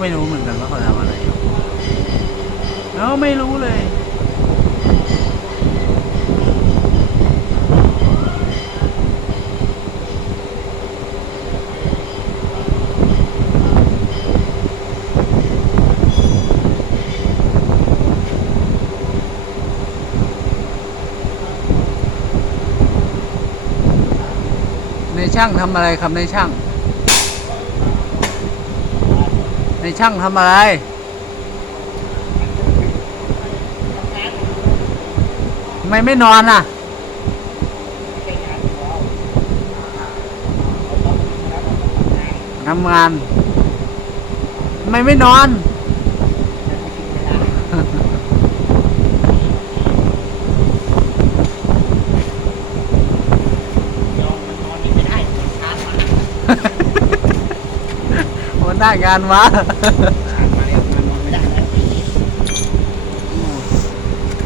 ไม่รู้เหมือนกันว่าเขาทำอะไรอยู่เราไม่รู้เลยในช่างทำอะไรครับในช่าง ในช่างทำอะไร ทำไมไม่นอนอะ ทำงาน ทำไมไม่นอน หน้างานวะ